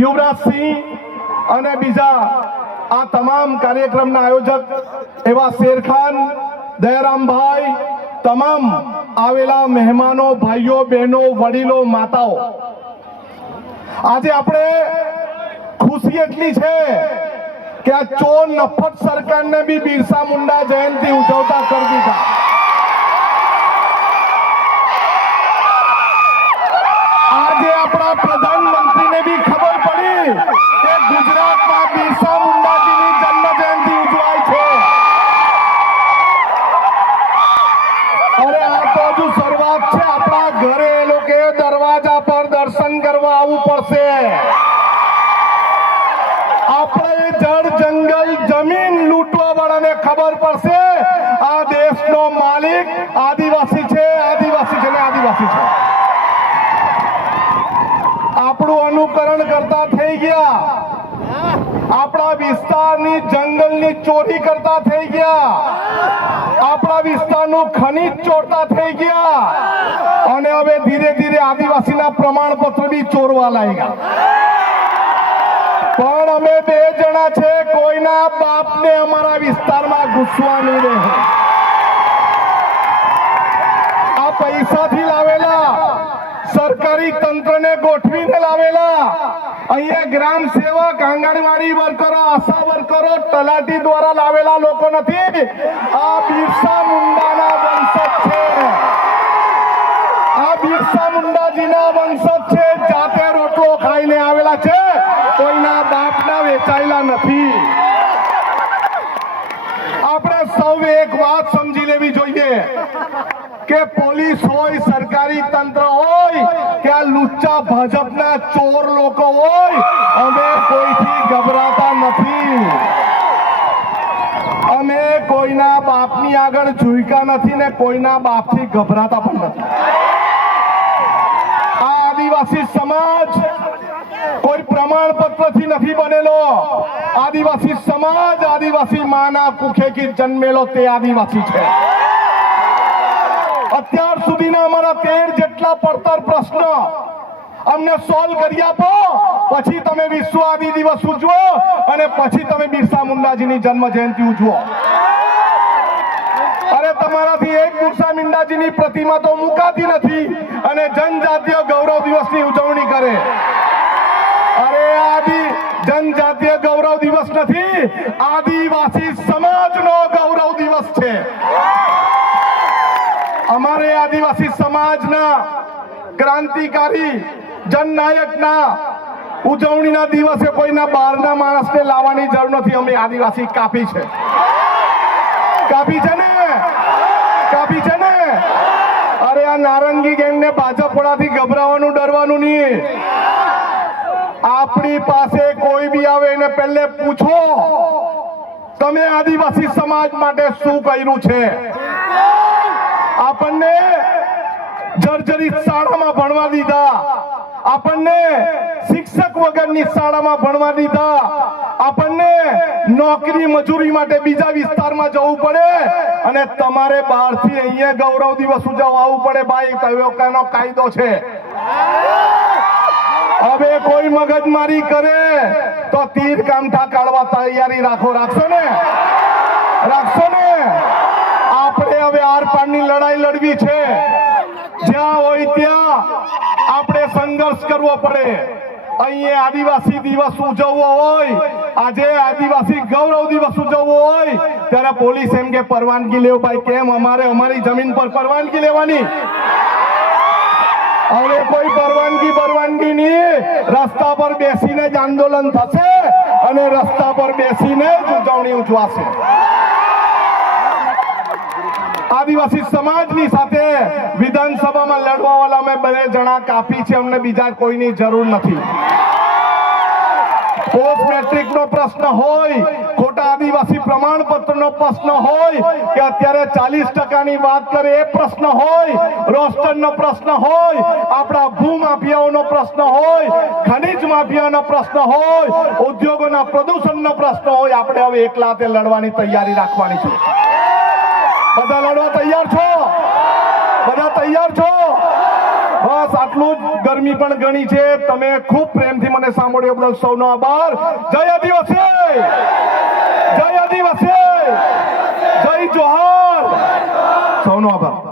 યુવરાજસિંહ અને બીજા આ તમામ કાર્યક્રમના આયોજક એવા શેરખાન, દયારામભાઈ, તમામ આવેલા મહેમાનો, ભાઈઓ, બહેનો, વડીલો, માતાઓ, આજે આપણે ખુશી એટલી છે કે આ ચોર નફત સરકારને બી બિરસા મુંડા જયંતિ ઉજવતા કરી દીધા. આજે આપણા પ્રધાનમંત્રીને બી ખબર પડી કે ગુજરાતમાં બિરસા મુંડાજીની જન્મ જયંતિ ઉજવાય છે. અરે આ તો હજુ શરૂઆત છે. આપણા ઘરે એ લોકો દરવાજા પર દર્શન કરવા આવવું પડશે. આપણે જળ જંગલ જમીન લૂંટવા વાળાને ખબર પડશે આ દેશનો માલિક આદિવાસી છે, આદિવાસી છે ને આદિવાસી છે. આપણું અનુકરણ કરતા થઈ ગયા, આપણા વિસ્તારની જંગલની ચોરી કરતા થઈ ગયા, આપણા વિસ્તારનું ખનીજ ચોરતા થઈ ગયા અને હવે ધીરે ધીરે આદિવાસીના પ્રમાણપત્ર બી ચોરવા લાગ્યા. પણ અમે બે જણા છે, કોઈના બાપને અમારા વિસ્તારમાં ઘૂસવા નહીં દે. આ પૈસાથી લાવેલા, સરકારી તંત્રને ગોઠવીને લાવેલા, અહીંયા ગ્રામ સેવક, આંગણવાડી વર્કરો, આશા વર્કરો, તલાટી દ્વારા લાવેલા લોકો નથી. આ બિરસા મુંડાના વંશજ છે, આ બિરસા મુંડાજીના વંશજ છે. જાતે રોટલો ખાઈને આવેલા છે, કોઈના બાપના વેચાયેલા નથી. આપણે સૌએ એક વાત સમજી લેવી જોઈએ કે પોલીસ હોય, સરકારી તંત્ર હોય કે આ લુચ્ચા ભાજપના ચોર લોકો હોય, અમે કોઈથી ગભરાતા નથી. અમે કોઈના બાપની આગળ ઝૂક્યા નથી ને કોઈના બાપથી ગભરાતા પણ નથી. આ આદિવાસી સમાજ કોઈ પ્રમાણપત્રથી નથી બનેલો. આદિવાસી સમાજ આદિવાસી માના કુખેથી જન્મેલો તે આદિવાસી છે. અત્યાર સુધીના અમારા 13 જેટલા પડતર પ્રશ્ન અમને સોલ્વ કરી આપો, પછી તમે વિશ્વ આદિ દિવસ ઉજવો અને પછી તમે બિરસા મુંડાજીની જન્મ જયંતિ ઉજવો. અરે તમારાથી એક બિરસા મુંડાજીની પ્રતિમા તો મુકાતી નથી અને જનજાતીય ગૌરવ દિવસની ઉજવણી કરે. અરે જનજાતીય ગૌરવ દિવસ નથી, આદિવાસી સમાજનો ગૌરવ દિવસ છે. અમારે આદિવાસી સમાજના ક્રાંતિકારી જનનાયકના ઉજવણીના દિવસે કોઈના બહારના માણસને લાવવાની જરૂર નથી. અમે આદિવાસી કાપી છે, કાપી છે ને, કાપી છે ને. અરે આ નારંગી ગેંગને ભાજપ વાળાથી ગભરાવાનું, ડરવાનું નહીં. આપણી પાસે કોઈ બી આવે એને પહેલે પૂછો તમે આદિવાસી સમાજ માટે શું કર્યું છે. આપણને જર્જરિત શાળામાં ભણવા દીધા, આપણને શિક્ષક વગરની શાળામાં ભણવા દીધા, આપણને નોકરી મજૂરી માટે બીજા વિસ્તારમાં જવું પડે અને તમારે બહારથી અહીંયા ગૌરવ દિવસ ઉજવવા આવવું પડે. ભાઈ કયો કાયદો છે? હવે કોઈ મગજમારી કરે તો તીર કામઠા કાઢવા તૈયારી રાખો. રાખશો ને? રાખશો ને? આપણે હવે આર પારની લડાઈ લડવી છે. જ્યાં હોય ત્યાં આપણે સંઘર્ષ કરવો પડે. અહીંયા આદિવાસી દિવસ ઉજવવો હોય, આજે આદિવાસી ગૌરવ દિવસ ઉજવવો હોય ત્યારે પોલીસ એમ કે પરવાનગી લેવો. ભાઈ કેમ? અમારે અમારી જમીન પર પરવાનગી લેવાની? હવે કોઈ પરવાનગી નહીં. રસ્તા પર બેસીને જ આંદોલન થશે અને રસ્તા પર બેસીને જ ઉજવણી ઉજવાશે. આદિવાસી સમાજની સાથે વિધાનસભામાં લડવા વાળા અમે બે જણા કાપી છે. અમને બીજા કોઈની જરૂર નથી. પોસ્ટ મેટ્રિક નો પ્રશ્ન હોય, ખોટા આદિવાસી પ્રમાણપત્ર નો પ્રશ્ન હોય કે અત્યારે 40% વાત કરે એ પ્રશ્ન હોય, રોસ્ટર નો પ્રશ્ન હોય, આપણા ભૂમાફિયાઓનો પ્રશ્ન હોય, ખનીજ માફિયાનો પ્રશ્ન હોય, ઉદ્યોગોના પ્રદૂષણનો પ્રશ્ન હોય, આપણે હવે એકલા હાથે લડવાની તૈયારી રાખવાની છે. બધા લડવા તૈયાર છો? બધા તૈયાર છો? બસ આટલું જ ગરમી પણ ઘણી છે. તમે ખૂબ પ્રેમથી મને સાંભળ્યો બદલ સૌનો આભાર. જય આદિવાસી, જય આદિવાસી, જય જોહાર, સૌનો આભાર.